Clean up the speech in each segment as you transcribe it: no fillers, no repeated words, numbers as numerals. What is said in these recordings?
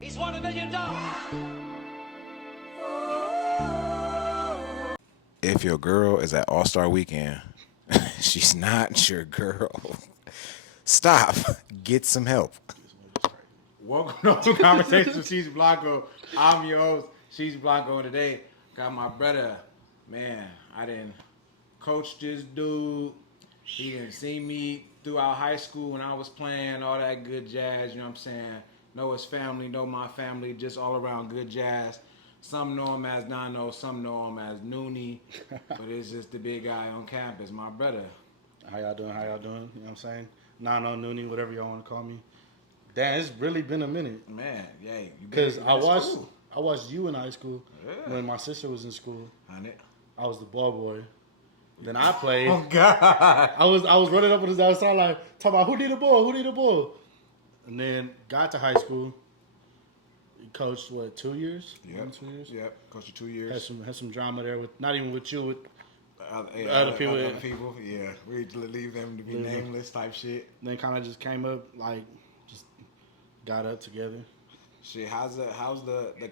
He's won $1 million. If your girl is at All-Star Weekend, she's not your girl. Stop. Get some help. Welcome to Conversations with SheeshBlanco. I'm your host, SheeshBlanco, and today got my brother. Man, I didn't coach this dude. He didn't see me throughout high school when I was playing, all that good jazz, you know what I'm saying? Know his family, know my family, just all around good jazz. Some know him as Nano, some know him as Noonie, but it's just the big guy on campus, my brother. How y'all doing? You know what I'm saying? Nano, Noonie, whatever y'all want to call me. Damn, it's really been a minute. Man, yeah, Because I watched you in high school when my sister was in school. I was the ball boy. Then I played. Oh God! I was running up on the outside like talking about who need the ball. And then got to high school. Coached 2 years? Yep. 2 years. Yep. Coached for 2 years. Had some drama there with not even with you, with other people. Yeah, we leave them to be nameless type shit. Then kind of just came up like just got up together. Shit, how's the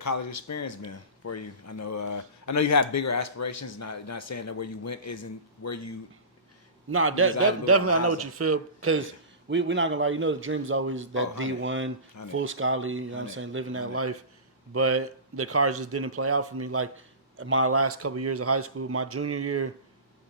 college experience been for you? I know you had bigger aspirations. Not saying that where you went isn't where you. Nah, definitely I know what you feel because we're not gonna lie. You know the dream's always that D1 full scholarly. You know what I'm saying, living that life. But the cards just didn't play out for me. Like my last couple years of high school, my junior year,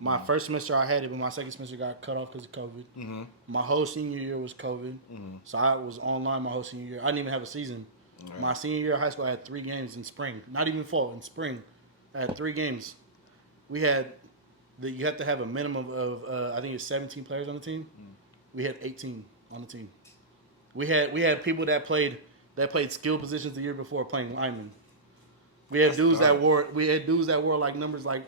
my first semester I had it, but my second semester got cut off because of COVID. Mm-hmm. My whole senior year was COVID, so I was online my whole senior year. I didn't even have a season. Right. My senior year of high school, I had 3 games in spring, not even fall. In spring, I had 3 games. We had you have to have a minimum of I think it's 17 players on the team. We had 18 on the team. We had people that played skill positions the year before playing linemen. We had dudes that wore like numbers like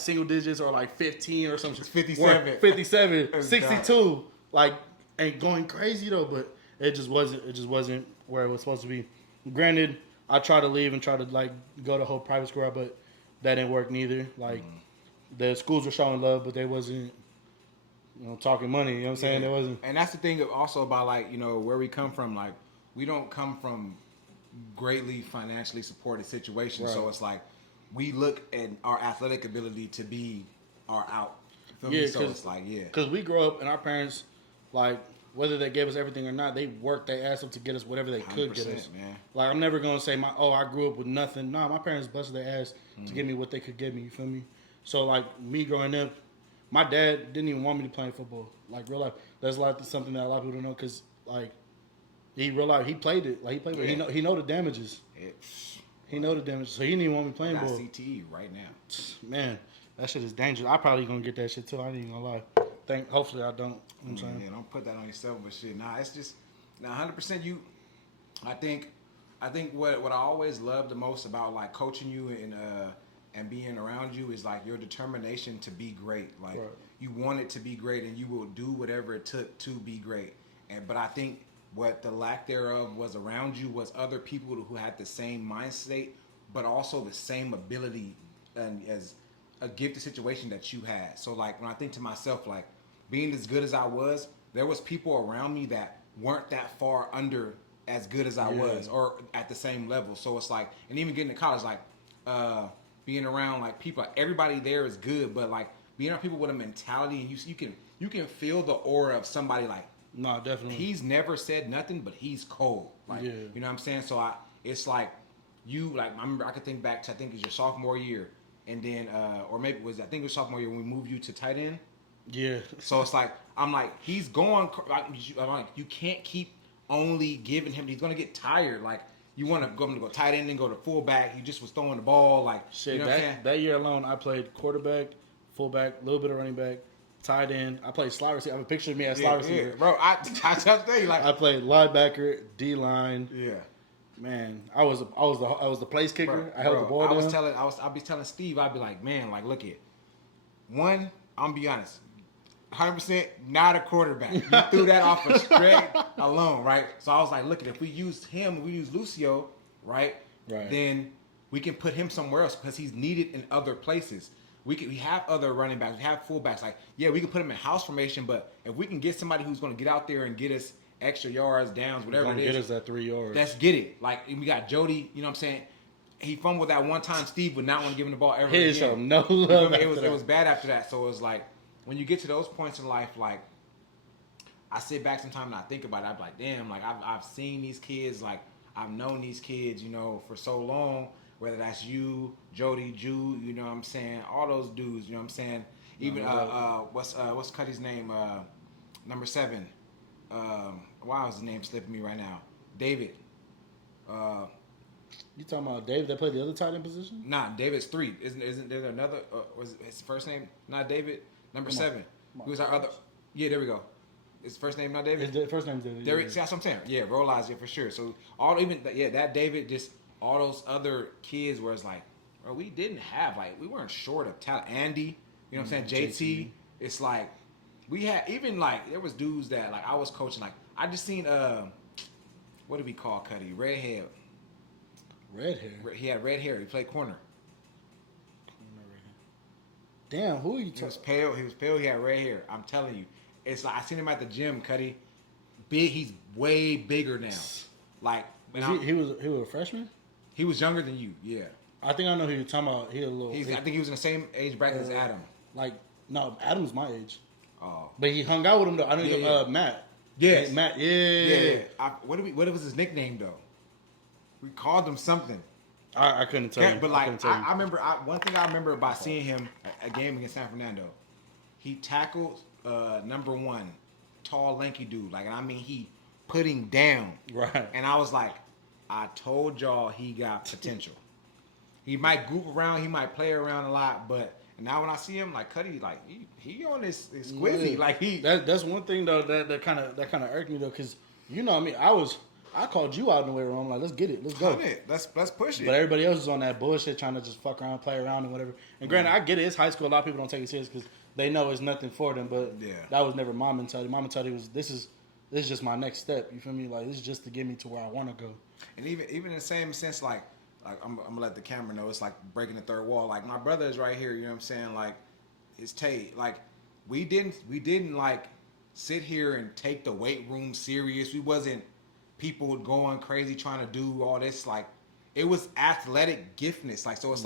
single digits or like 15 or something. 57, 62. Like ain't going crazy though, but it just wasn't where it was supposed to be. Granted, I tried to leave and try to like go to whole private school, but that didn't work neither. Like the schools were showing love, but they wasn't talking money. You know what I'm saying? It wasn't. And that's the thing also about like where we come from. Like we don't come from greatly financially supported situations, right. So it's like we look at our athletic ability to be our out. Feel me? So it's like because we grow up and our parents, like whether they gave us everything or not, they worked their ass up to get us whatever they could get us. Man. Like I'm never gonna say I grew up with nothing. Nah, my parents busted their ass to give me what they could give me. You feel me? So like me growing up, my dad didn't even want me to play football. Like real life, that's something that a lot of people don't know because like. He realized he played it. Like he played it. He know the damages. He know the damages. So he didn't even want me playing ball. CTE right now. Man, that shit is dangerous. I probably gonna get that shit too. I ain't even gonna lie. Hopefully I don't. You know what I'm saying? Yeah, don't put that on yourself, but shit. Nah, it's just 100%. I think what I always love the most about like coaching you and being around you is like your determination to be great. Like you want it to be great, and you will do whatever it took to be great. But I think what the lack thereof was around you was other people who had the same mindset, but also the same ability and as a gifted situation that you had. So like when I think to myself, like being as good as I was, there was people around me that weren't that far under as good as I was or at the same level. So it's like, and even getting to college, like being around like people, everybody there is good, but like being around people with a mentality and you can feel the aura of somebody like, no, definitely. He's never said nothing, but he's cold. Like, you know what I'm saying? So it's like I remember I could think back to I think it was your sophomore year, and then or maybe it was I think it was sophomore year when we moved you to tight end. Yeah. So it's like I'm like he's going. I'm like you can't keep only giving him. He's gonna get tired. Like you want to go tight end and go to fullback. He just was throwing the ball like shit. You know what I'm saying? That year alone, I played quarterback, fullback, a little bit of running back. Tight end. I played slot receiver. I have a picture of me as slot receiver. Yeah. Bro, I just tell you, like I played linebacker, D line. Yeah. Man, I was the place kicker. Bro, I held the ball down. I'll be telling Steve, I'd be like, man, like look at one, I'm gonna be honest, 100% not a quarterback. You threw that off a straight alone, right? So I was like, look at if we use him, we use Lucio, right? Then we can put him somewhere else because he's needed in other places. We have other running backs, we have fullbacks. Like, yeah, we can put him in house formation, but if we can get somebody who's going to get out there and get us extra yards, downs, whatever Gonna it is. get us that 3 yards. Let's get it. Like we got Jody. You know what I'm saying? He fumbled that one time. Steve would not want to give him the ball ever He again. showed no love. It was bad after that. So it was like when you get to those points in life, like I sit back sometimes and I think about it. I'm like, damn, like I've seen these kids, like I've known these kids, you know, for so long. Whether that's you, Jody, Jude, you know what I'm saying, all those dudes, you know what I'm saying. Even what's Cuddy's name? Number 7. Why is his name slipping me right now? David. You talking about David that played the other tight end position? Nah, David's 3. Isn't there another? Was his first name not David? Number 7. Who's our other? Yeah, there we go. His first name not David. His first name's David. There, see, that's what I'm saying. Yeah, roll eyes, yeah, for sure. So that David, just all those other kids where it's like, bro, we didn't have we weren't short of talent. Andy, you know what I'm saying? JT. It's like we had even there was dudes that I was coaching. I just seen what did we call Cuddy? Red hair. He had red hair. He played corner. Damn, who are you talking? He was pale. He had red hair. I'm telling you, it's like I seen him at the gym, Cuddy. Big. He's way bigger now. He was a freshman. He was younger than you. Yeah. I think I know who you're talking about. He a little. I think he was in the same age bracket as Adam. No, Adam's my age. Oh. But he hung out with him though. I know Matt. Yes. Hey, Matt. Yeah. What was his nickname though? We called him something. I couldn't tell you. But I remember one thing I remember about seeing him a game against San Fernando. He tackled number 1, tall, lanky dude. He put him down. Right. And I was like, I told y'all he got potential. He might goof around, he might play around a lot, but now when I see him, Cuddy, he on this squizzy, That's one thing though that kind of irked me though, because I called you out in the weight room. I'm like, let's get it, let's go, let's push it. But everybody else is on that bullshit, trying to just fuck around, play around, and whatever. And granted, I get it. It's high school. A lot of people don't take it serious because they know it's nothing for them. But that was never my mentality. My mentality was this is just my next step. You feel me? This is just to get me to where I want to go. And even in the same sense, I'm gonna let the camera know it's like breaking the third wall. My brother is right here. You know what I'm saying? It's Tate. We didn't sit here and take the weight room serious. We wasn't people going crazy trying to do all this. It was athletic giftness. So it's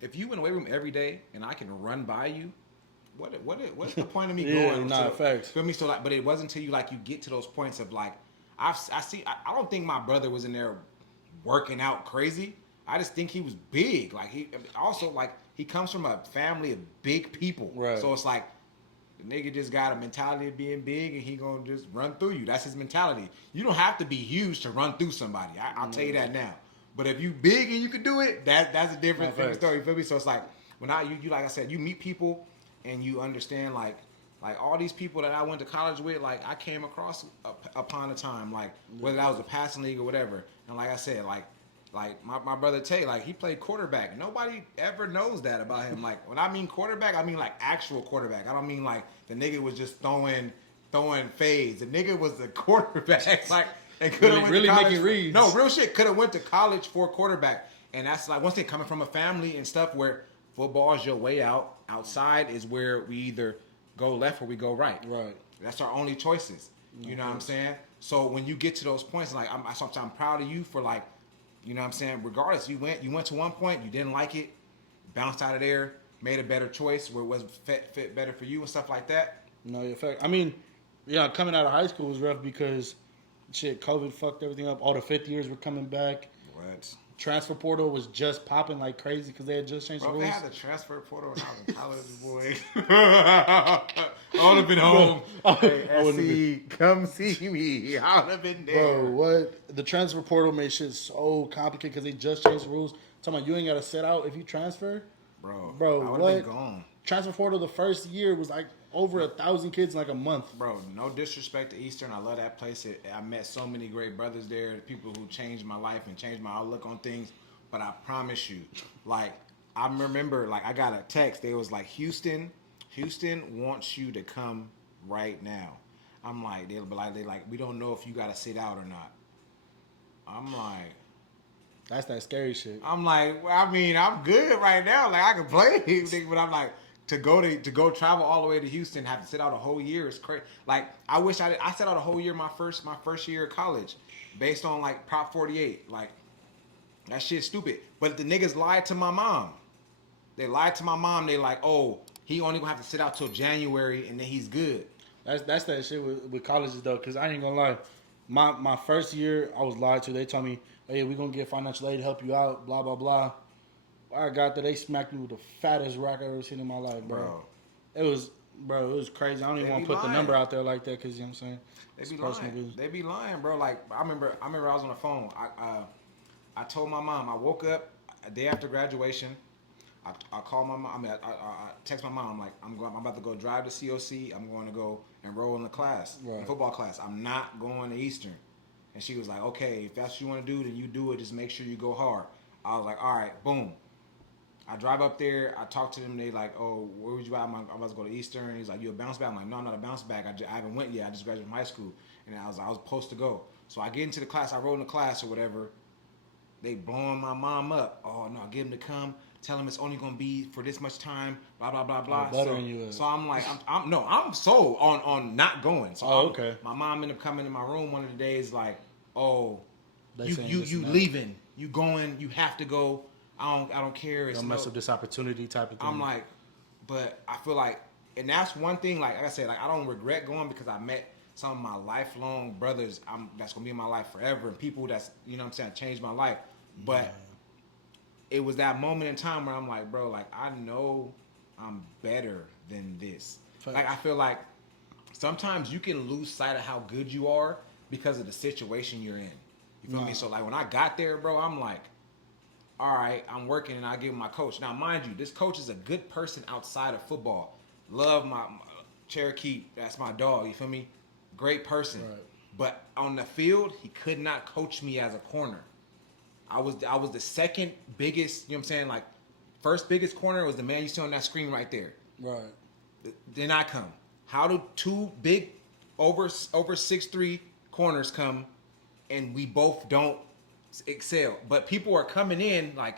if you in the weight room every day and I can run by you, what's the point of me going? Facts. Feel me? So but it wasn't until you get to those points of I don't think my brother was in there working out crazy. I just think he was big. He comes from a family of big people. Right. So it's the nigga just got a mentality of being big and he gonna just run through you. That's his mentality. You don't have to be huge to run through somebody. I'll tell you that now. But if you big and you can do it, that's a different story. You feel me? So it's when you like I said, you meet people and you understand all these people that I went to college with, I came across upon a time, whether that was a passing league or whatever. And like I said, my brother Tay, he played quarterback. Nobody ever knows that about him. When I mean quarterback, I mean actual quarterback. I don't mean the nigga was just throwing fades. The nigga was the quarterback. And could have really making reads. No, real shit. Could have went to college for quarterback. And that's once they coming from a family and stuff where football is your way out. Outside is where we either go left or we go right. Right. That's our only choices. You know what I'm saying? So when you get to those points, I'm proud of you for you know what I'm saying? Regardless, you went to one point, you didn't like it, bounced out of there, made a better choice where it was fit better for you and stuff like that. No, in fact, coming out of high school was rough because COVID fucked everything up. All the fifth years were coming back. What? Transfer portal was just popping like crazy because they had just changed the rules. They had the transfer portal when I was in college, boy. I would have been home. Hey, SC, come see me. I would have been there. Bro, what? The transfer portal made shit so complicated because they just changed the rules. Talking about you ain't got to sit out if you transfer. Bro, I would have been gone. Transfer portal the first year was over 1,000 kids in a month. Bro, no disrespect to Eastern. I love that place. I met so many great brothers there, people who changed my life and changed my outlook on things. But I promise you, I remember, I got a text. They was Houston wants you to come right now. I'm they'll be we don't know if you got to sit out or not. I'm that's that scary shit. I'm I'm good right now. I can play, but I'm to go travel all the way to Houston, have to sit out a whole year is crazy. Like I wish I sat out a whole year my first year of college, based on like Prop 48. Like that shit's stupid. But the niggas lied to my mom. They lied to my mom. They like, oh, he only gonna have to sit out till January and then he's good. That's that shit with colleges though, because I ain't gonna lie. My first year, I was lied to. They told me, hey, we're going to get financial aid to help you out, blah, blah, blah. I got there. They smacked me with the fattest rock I ever seen in my life, bro. It was crazy. I don't even want to put the number out there like that because, you know what I'm saying? They be lying, bro. Like, I remember I was on the phone. I told my mom, I woke up a day after graduation. I called my mom. I text my mom. I'm like, I'm about to go drive to COC. I'm going to go enroll in the class, in football class. I'm not going to Eastern. And she was like, okay, if that's what you want to do, then you do it. Just make sure you go hard. I was like, all right, boom. I drive up there. I talk to them. They like, oh, where would you at? I'm about to go to Eastern. He's like, you a bounce back? I'm like, no, I'm not a bounce back. I haven't went yet. I just graduated from high school. And I was supposed to go. So I get into the class. I rolled in the class or whatever. They blowing my mom up. Oh, no, get him to come. Tell him it's only gonna be for this much time. Blah blah blah blah. So I'm like, I'm sold on not going. So okay. My mom ended up coming in my room one of the days, like, oh, you leaving? You going? You have to go. I don't care. Don't mess up this opportunity type of thing. I'm like, but I feel like, and that's one thing. Like I said, like I don't regret going because I met some of my lifelong brothers. That's gonna be in my life forever, and people that's, you know what I'm saying, changed my life. But it was that moment in time where I'm like, bro, like I know I'm better than this. Like I feel like sometimes you can lose sight of how good you are because of the situation you're in. You feel me? So like when I got there, bro, I'm like, all right, I'm working and I give my coach. Now mind you, this coach is a good person outside of football. Love my Cherokee, that's my dog, you feel me? Great person. Right. But on the field, he could not coach me as a corner. I was the second biggest, you know what I'm saying? Like, first biggest corner was the man you see on that screen right there. Right. Then I come. How do two big over 6'3" corners come and we both don't excel? But people are coming in like,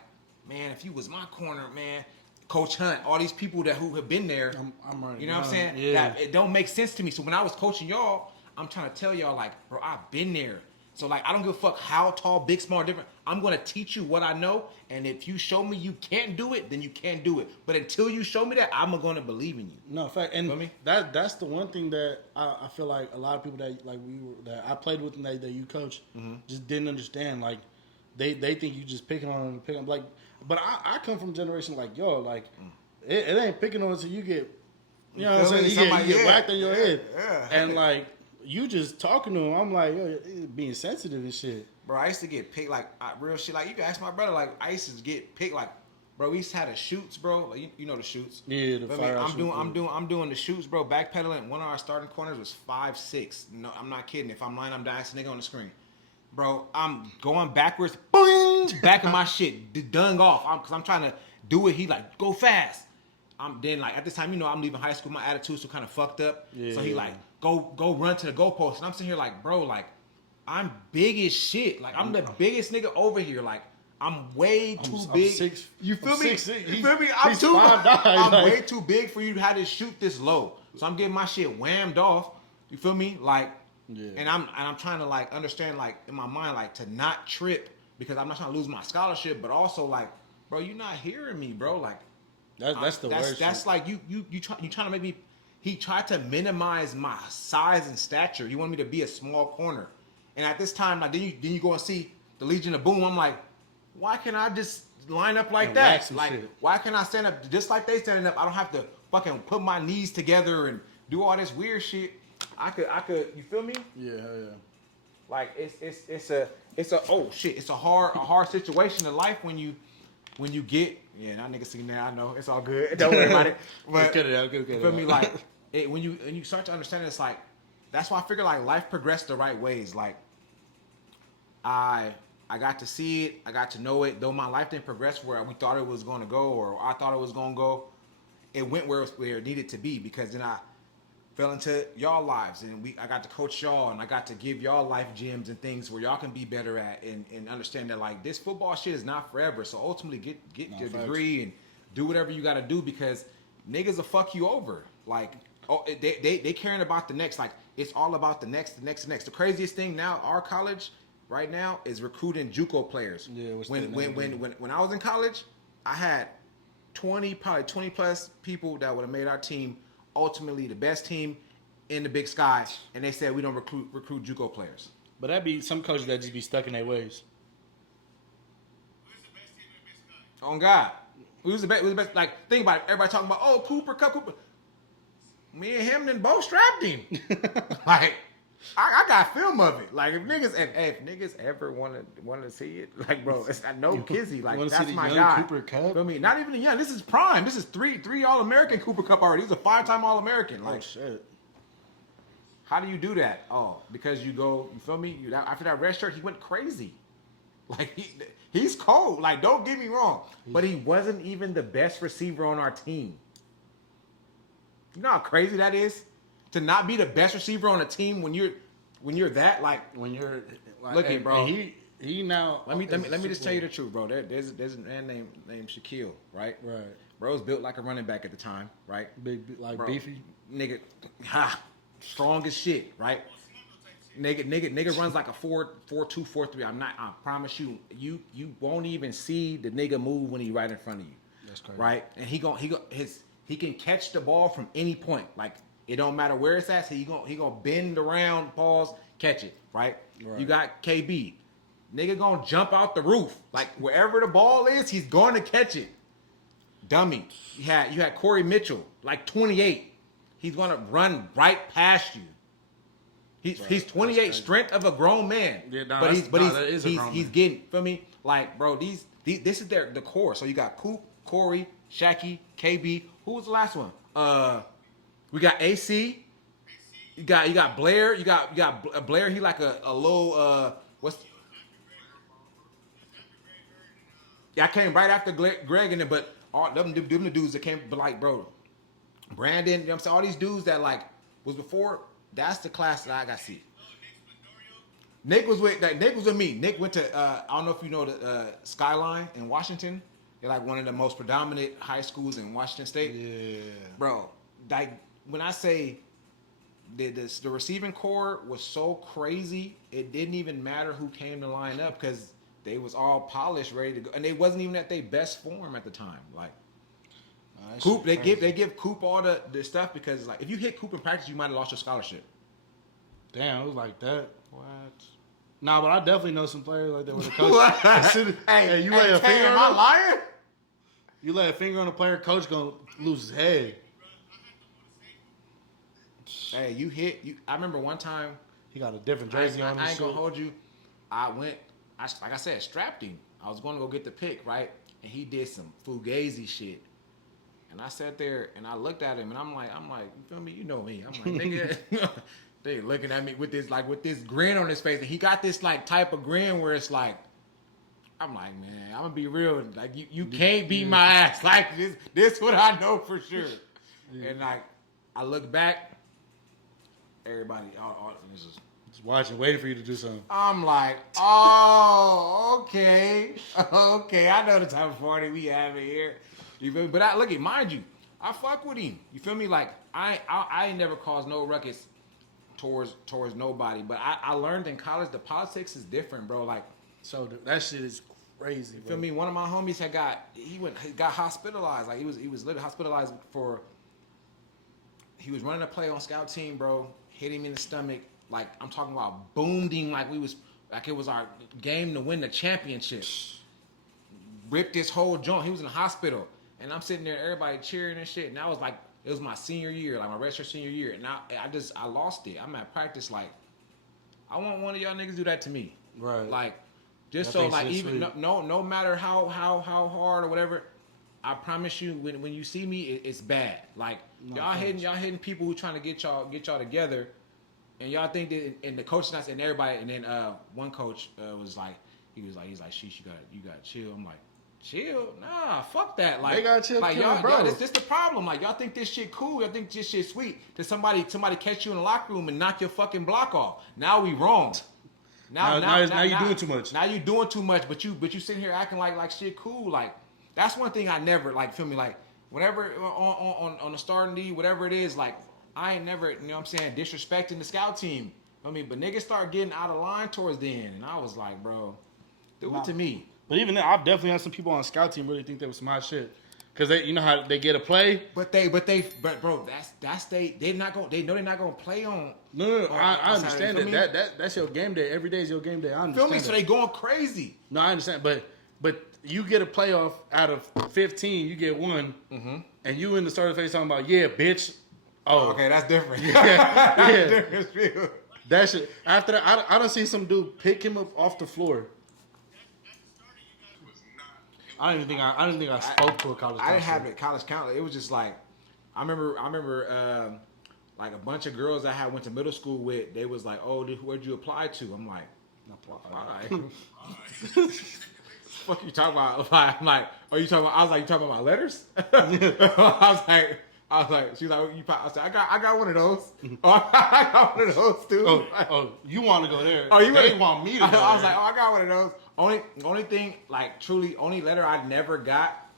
man, if you was my corner, man, Coach Hunt, all these people who have been there, I'm right. You know what I'm saying? Yeah. That it don't make sense to me. So when I was coaching y'all, I'm trying to tell y'all like, bro, I've been there. So, like, I don't give a fuck how tall, big, small, different. I'm going to teach you what I know. And if you show me you can't do it, then you can't do it. But until you show me that, I'm going to believe in you. No, in fact, and that's the one thing that I feel like a lot of people that I played with and that you coach just didn't understand. Like, they think you just picking on them, like, but I come from a generation like, yo, like, it ain't picking on until you get, you know what I'm saying? You get whacked in your head. Yeah. And, like, you just talking to him, I'm like, yo, being sensitive and shit. Bro, I used to get picked, like, real shit. Like, you can ask my brother, like, I used to get picked, like, bro, we used to have the shoots, bro. Like, you know the shoots. Yeah, the fire I'm doing the shoots, bro. Backpedaling. One of our starting corners was 5'6". No, I'm not kidding. If I'm lying, I'm dying. Nigga on the screen. Bro, I'm going backwards, boom, back of my shit, dung off. Because I'm trying to do it. He like, go fast. Then, like, at this time, you know, I'm leaving high school. My attitude's so kind of fucked up. Yeah, so he like, go run to the goalpost. And I'm sitting here like, bro, like, I'm big as shit. Like, I'm the biggest nigga over here. Like, I'm way too big. You feel me? 6'6". You feel me? I'm way too big for you to have to shoot this low. So I'm getting my shit whammed off. You feel me? Like, and I'm trying to like understand, like, in my mind, like, to not trip because I'm not trying to lose my scholarship, but also like, bro, you're not hearing me, bro. Like, that's the worst. That's shit. Like you trying to make me. He tried to minimize my size and stature. He wanted me to be a small corner. And at this time, like, then you go and see the Legion of Boom. I'm like, why can't I just line up like that? Like, why can't I stand up just like they standing up? I don't have to fucking put my knees together and do all this weird shit. I could. You feel me? Yeah, yeah. Like it's a hard situation in life when you get. Yeah, now niggas sitting there. I know it's all good. Don't worry about it. But you feel me? Like when you start to understand it, it's like that's why I figure like life progressed the right ways. Like I got to see it. I got to know it. Though my life didn't progress where we thought it was going to go, or I thought it was going to go, it went where it needed to be. Because then I fell into y'all lives, and I got to coach y'all, and I got to give y'all life gems and things where y'all can be better at, and understand that like this football shit is not forever. So ultimately, get your degree and do whatever you got to do, because niggas will fuck you over. Like, oh, they caring about the next. Like, it's all about the next. The craziest thing now, our college right now is recruiting JUCO players. Yeah, when I was in college, I had probably 20 plus people that would have made our team ultimately the best team in the Big Sky, and they said we don't recruit JUCO players. But that'd be some coaches that just be stuck in their ways. On God. Who's the best? Like, think about it. Everybody talking about, oh, Cooper. Me and him then both strapped him. Like, I got film of it. Like, if niggas ever want to see it, like, bro, it's no kizzy. Like, that's my guy. Cooper Cup? Feel me? Not even young. This is prime. This is three All-American Cooper Cup already. He's a 5-time All-American. Like, shit. How do you do that? Oh, because you feel me? After that red shirt, he went crazy. Like, he's cold. Like, don't get me wrong. But he wasn't even the best receiver on our team. You know how crazy that is? To not be the best receiver on a team when you're that, like, when you're like, look at, bro. He now let me just tell you the truth, bro. There's a man named Shaquille, right? Right. Bro's built like a running back at the time, right? Big like Bro, beefy. Nigga, strong as shit, right? Nigga runs like a 4-2, 4-3. I promise you won't even see the nigga move when he right in front of you. That's crazy. Right? And he can catch the ball from any point. Like, it don't matter where it's at. So he gonna bend around, pause, catch it. Right? You got KB. Nigga gonna jump out the roof. Like, wherever the ball is, he's going to catch it. Dummy. You had Corey Mitchell, like 28. He's gonna run right past you. He's 28, strength of a grown man. Yeah, nah, but he's getting, feel me? Like, bro, this is the core. So you got Coop, Corey, Shaqy, KB. Who was the last one? We got AC. You got Blair. You got Blair. He like a low I came right after Greg in it, but all them the dudes that came, but like, bro, Brandon, you know what I'm saying? All these dudes that like was before. That's the class that I got to see. Nick was with me. Nick went to I don't know if you know the Skyline in Washington. They're like one of the most predominant high schools in Washington State. Yeah, bro. Like, when I say the receiving core was so crazy, it didn't even matter who came to line up because they was all polished, ready to go, and they wasn't even at their best form at the time. Like, Coop, they give Coop all the stuff because, like, if you hit Coop in practice, you might have lost your scholarship. Damn, it was like that. What? Nah, but I definitely know some players like that with a coach. Hey, you lay a finger on am I lying? You lay a finger on a player, coach gonna lose his head. Hey, I remember one time he got a different jersey on. I ain't gonna hold you. Like I said, strapped him. I was gonna go get the pick, right? And he did some fugazi shit. And I sat there and I looked at him and I'm like, you feel me? You know me. I'm like, nigga, they looking at me with this grin on his face. And he got this like type of grin where it's like, I'm like, man, I'm gonna be real. Like, you can't beat my ass. Like, this what I know for sure. Yeah. And like, I look back, everybody, all this is just watching, waiting for you to do something. I'm like, oh, okay, I know the type of party we have here. You feel me? But look at, mind you, I fuck with him. You feel me? Like, I ain't never caused no ruckus towards nobody. But I learned in college the politics is different, bro. Like, so that shit is crazy. You feel me? One of my homies he got hospitalized. Like, he was literally hospitalized for. He was running a play on scout team, bro. Hit him in the stomach. Like, I'm talking about boomed him like it was our game to win the championship. Ripped his whole joint. He was in the hospital. And I'm sitting there, everybody cheering and shit. And I was like, it was my senior year, like my redshirt senior year. And I lost it. I'm at practice like, I want one of y'all niggas do that to me. Right. Like, just so like, even no matter how hard or whatever, I promise you, when you see me, it's bad. Like, y'all hitting people who trying to get y'all together, and y'all think that, and the coach and everybody, and then one coach was like, he's like, Sheesh, you gotta chill. I'm like, chill? Nah, fuck that. Like, they gotta chill, like y'all, this the problem. Like, y'all think this shit cool. Y'all think this shit sweet. Till somebody catch you in the locker room and knock your fucking block off. Now we wrong. Now you're doing too much. Now you're doing too much, but you sitting here acting like shit cool. Like, that's one thing I never, like, feel me, like, whatever on the starting D, whatever it is, like I ain't never, you know what I'm saying, disrespecting the scout team. I mean, but niggas start getting out of line towards the end, and I was like, bro, do it to me. But even then, I've definitely had some people on scout team really think that was some hot shit. Cause they, you know how they get a play. But bro, they not gonna, they know they're not gonna play on. No, I understand that. That's your game day. Every day is your game day. I understand. Feel me? So they going crazy. No, I understand, but you get a playoff out of 15, you get one, and you in the starting phase talking about, yeah, bitch. Oh, okay, that's different. yeah. That shit. After that, I done seen some dude pick him up off the floor. I didn't think I spoke to a college counselor. I didn't have a college counselor. It was just like I remember like a bunch of girls I had went to middle school with. They was like, "Oh, where'd you apply to?" I'm like, "Apply." Fuck you talking about? I'm like, "Oh, you talking about?" I was like, "You talking about my letters?" I was like, she's like, "You?" I said, "I got one of those." I got one of those too. Oh, you want to go there? Oh, you they want me to go there. I was like, "Oh, I got one of those." Only thing, like truly, only letter I never got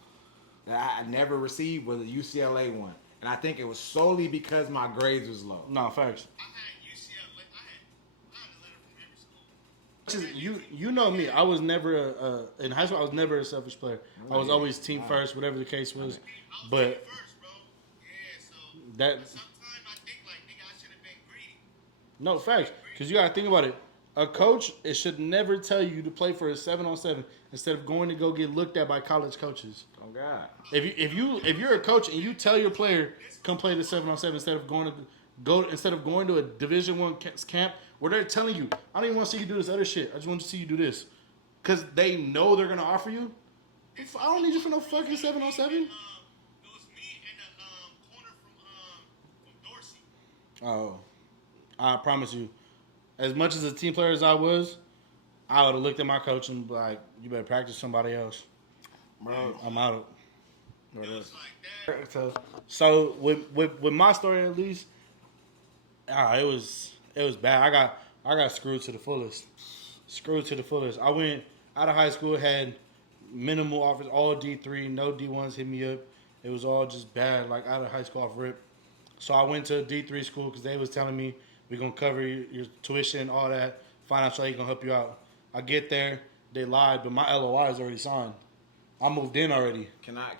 that I never received was a UCLA one, and I think it was solely because my grades was low. No, facts. I had UCLA. I had a letter from every school. You know me. I was never in high school. I was never a selfish player. I was always team first, whatever the case was. But First, bro. Yeah, so that sometimes I think like nigga, I should have been greedy. no facts, because you gotta think about it. A coach, it should never tell you to play for a 7-on-7 instead of going to go get looked at by college coaches. Oh God! If you're a coach and you tell your player come play the 7-on-7 instead of going to a Division I camp where they're telling you, I don't even want to see you do this other shit. I just want to see you do this, because they know they're gonna offer you. I don't need you for no fucking 7-on-7. It was me and the corner from Dorsey. Oh, I promise you, as much as a team player as I was, I would have looked at my coach and be like, "You better practice somebody else, bro. I'm out." It was like that. So with my story at least, it was bad. I got screwed to the fullest. I went out of high school, had minimal offers, all D3, no D1s hit me up. It was all just bad, like out of high school off rip. So I went to a D3 school because they was telling me we're gonna cover your tuition, all that, financial aid gonna help you out. I get there, they lied, but my LOI is already signed. I moved in already. Can I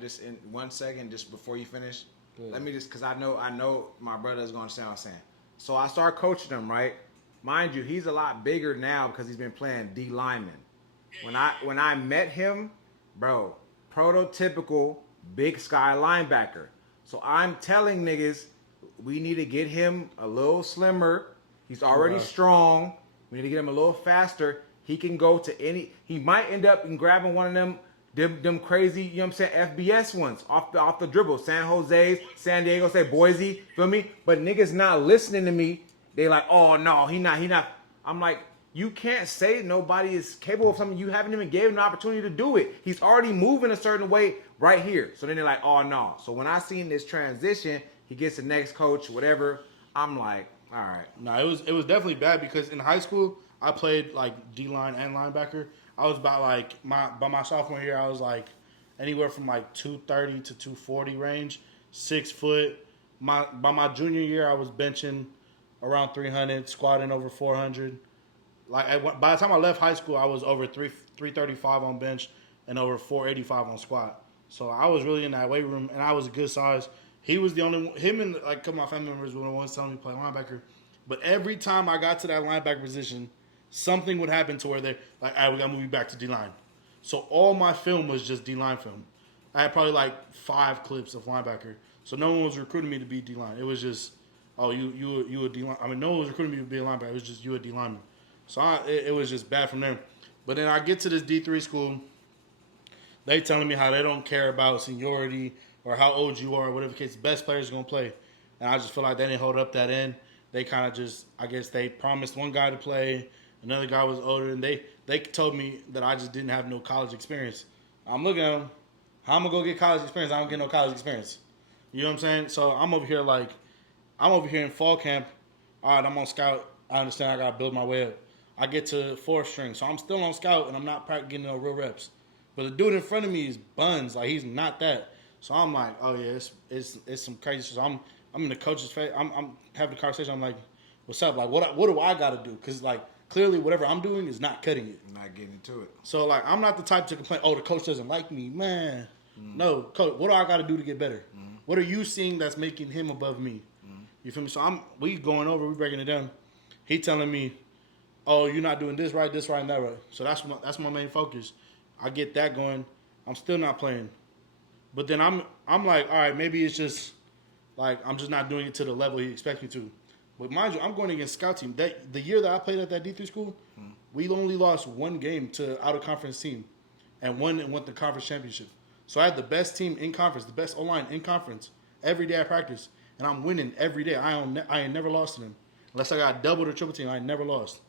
just in 1 second, just before you finish? Good. Let me just, because I know my brother is going to understand what I'm saying. So I start coaching him, right? Mind you, he's a lot bigger now because he's been playing D lineman. When I met him, bro, prototypical Big Sky linebacker. So I'm telling niggas, we need to get him a little slimmer. He's already strong. We need to get him a little faster. He can go to any. He might end up in grabbing one of them crazy, you know what I'm saying, FBS ones off the dribble. San Jose, San Diego, say Boise, feel me? But niggas not listening to me. They like, oh no, he not. I'm like, you can't say nobody is capable of something you haven't even gave him an opportunity to do it. He's already moving a certain way right here. So then they're like, oh no. So when I seen this transition, he gets the next coach, whatever. I'm like, all right. No, it was definitely bad because in high school I played like D-line and linebacker. I was about like by my sophomore year I was like anywhere from like 230 to 240 range, 6 foot. By my junior year I was benching around 300, squatting over 400. Like by the time I left high school I was over 335 on bench and over 485 on squat. So I was really in that weight room and I was a good size. He was the only one, him and like a couple of my family members were the ones telling me to play linebacker. But every time I got to that linebacker position, something would happen to where they're like, all right, we got to move you back to D-line. So all my film was just D-line film. I had probably like 5 clips of linebacker. So no one was recruiting me to be D-line. It was just, oh, you a D-line. I mean, no one was recruiting me to be a linebacker. It was just you a D-lineman. So it was just bad from there. But then I get to this D3 school. They telling me how they don't care about seniority or how old you are, whatever the case. The best players are going to play. And I just feel like they didn't hold up that end. They kind of just, I guess they promised one guy to play. Another guy was older. And they told me that I just didn't have no college experience. I'm looking at them. How am I going to get college experience? I don't get no college experience. You know what I'm saying? So I'm over here in fall camp. All right, I'm on scout. I understand I got to build my way up. I get to 4th string. So I'm still on scout and I'm not getting no real reps. But the dude in front of me is buns. Like, he's not that. So I'm like, oh yeah, it's some crazy shit. So I'm in the coach's face. I'm having a conversation. I'm like, what's up? Like, what do I got to do? Because like clearly whatever I'm doing is not cutting it. Not getting into it. So like I'm not the type to complain. Oh, the coach doesn't like me, man. No, coach. What do I got to do to get better? What are you seeing that's making him above me? You feel me? So we going over. We breaking it down. He telling me, oh, you're not doing this right, and that right. So that's my main focus. I get that going. I'm still not playing. But then I'm like, all right, maybe it's just like I'm just not doing it to the level he expects me to. But mind you, I'm going against scout team. The year that I played at that D3 school, we only lost one game to out of conference team, and won the conference championship. So I had the best team in conference, the best O-line in conference every day I practice, and I'm winning every day. I ain't never lost to them unless I got double or triple team. I ain't never lost.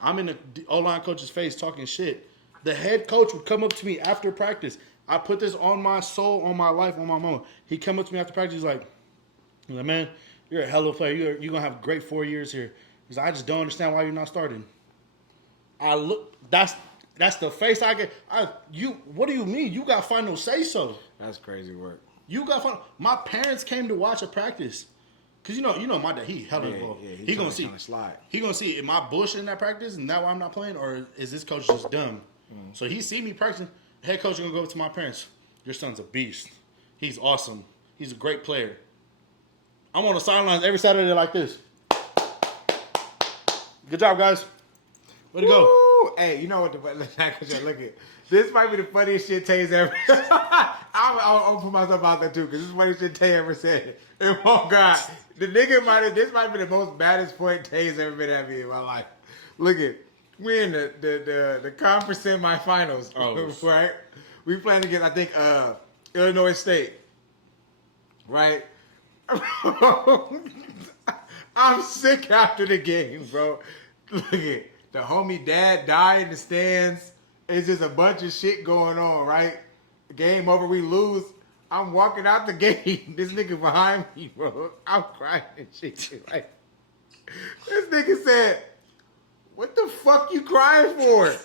I'm in the O-line coach's face talking shit. The head coach would come up to me after practice. I put this on my soul, on my life, on my mama. He come up to me after practice. He's like, man, you're a hell of a player. You're going to have great 4 years here. He's like, I just don't understand why you're not starting. I look, that's the face I get. What do you mean? You got final say so. That's crazy work. You got final. My parents came to watch a practice. Cause you know my dad, he hella involved. Yeah, he gonna see. Slide. He gonna see, am I bullshitting that practice and that's why I'm not playing, or is this coach just dumb? So he see me practicing. Head coach gonna go up to my parents. Your son's a beast. He's awesome. He's a great player. I'm on the sidelines every Saturday like this. Good job, guys. Way to go. Hey, you know what look at. This might be the funniest shit Tay's ever. I'll put myself out there too, because this is the funniest shit Tay ever said. And oh God, this might be the most baddest point Tay's ever been at me in my life. Look at, we're in the conference semifinals, right? We playing against, I think, Illinois State, right? I'm sick after the game, bro. Look at the homie dad died in the stands. It's just a bunch of shit going on, right? Game over, we lose. I'm walking out the gate. This nigga behind me, bro. I'm crying and shit. Like, this nigga said, "What the fuck you crying for?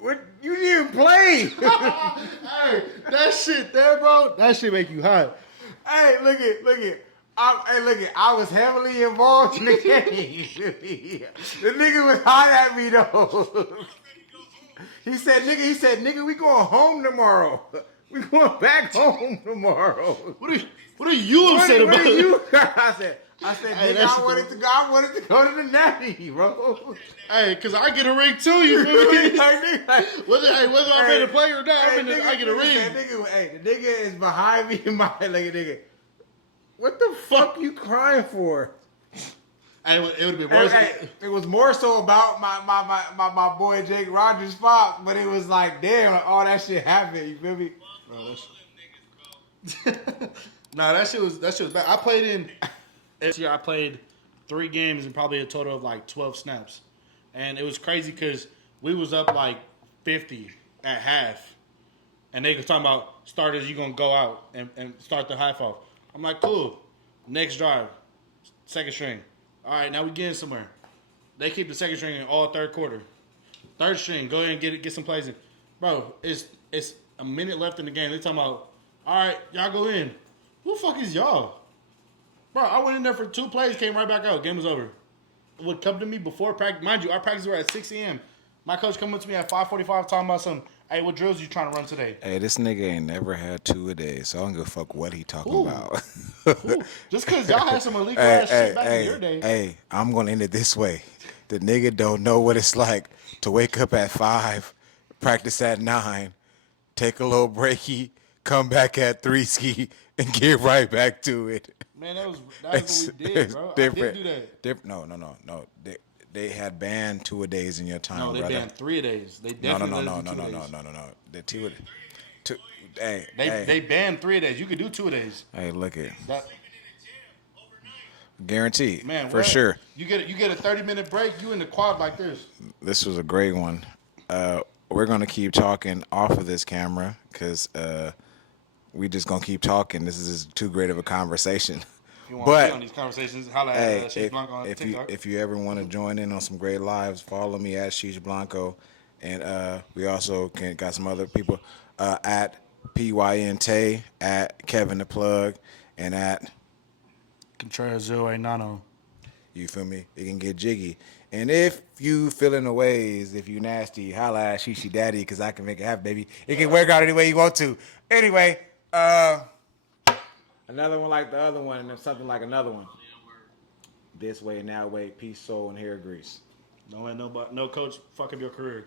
What, you didn't play." Hey, that shit there, bro. That shit make you hot. Hey, look at. I was heavily involved in the game. The nigga was hot at me though. He said, nigga, we going home tomorrow. We going back home tomorrow. What are you upset about? What are you? I said, Hey, nigga, I wanted to go to the Natty, bro. Hey, cause I get a ring too. You feel me? Whether I made a play or not, I get a ring. The nigga is behind me in my like nigga. What the fuck you crying for? And it would have been worse. It was more so about my boy Jake Rogers Fox, but it was like, damn, like, all that shit happened. You feel me? Nah, that shit was bad. I played this year. I played 3 games and probably a total of like 12 snaps, and it was crazy because we was up like 50 at half, and they were talking about starters. You gonna go out and start the half off. I'm like, cool. Next drive, second string. All right, now we getting somewhere. They keep the second string in all third quarter. Third string, go ahead and get some plays in. Bro, it's a minute left in the game. They talking about, all right, y'all go in. Who the fuck is y'all? Bro, I went in there for 2 plays, came right back out. Game was over. Would come to me before practice. Mind you, our practice were at 6 a.m. My coach come up to me at 5:45 talking about something. Hey, what drills you trying to run today? Hey, this nigga ain't never had 2 a day, so I don't give a fuck what he talking about. Just because y'all had some illegal ass shit back in your day. Hey, I'm going to end it this way. The nigga don't know what it's like to wake up at 5, practice at 9, take a little breaky, come back at 3 ski, and get right back to it. Man, that's what we did, bro. Different. I did do that. No. They had banned 2 a days in your time. No, they brother. banned 3 a days. They No. definitely The 2 a day. They banned 3 a days. You could do 2 a days. Hey, look it. That, Guaranteed. man, for sure. You get a 30-minute break. You in the quad like this. This was a great one. We're gonna keep talking off of this camera because we just gonna keep talking. This is too great of a conversation. If you want to be on these conversations, holla at SheeshBlanco on TikTok. If you ever want to join in on some great lives, follow me at SheeshBlanco, and we also got some other people at PYN at Kevin the Plug, and at Contreras 08 Nano. you feel me? It can get jiggy. And if you feeling the ways, if you nasty, holla at Shishi Daddy, because I can make it happen, baby. It can work out any way you want to. Anyway, Another one like the other one, and then something like another one. This way and that way, peace, soul, and hair grease. Don't let nobody, no coach fuck up your career.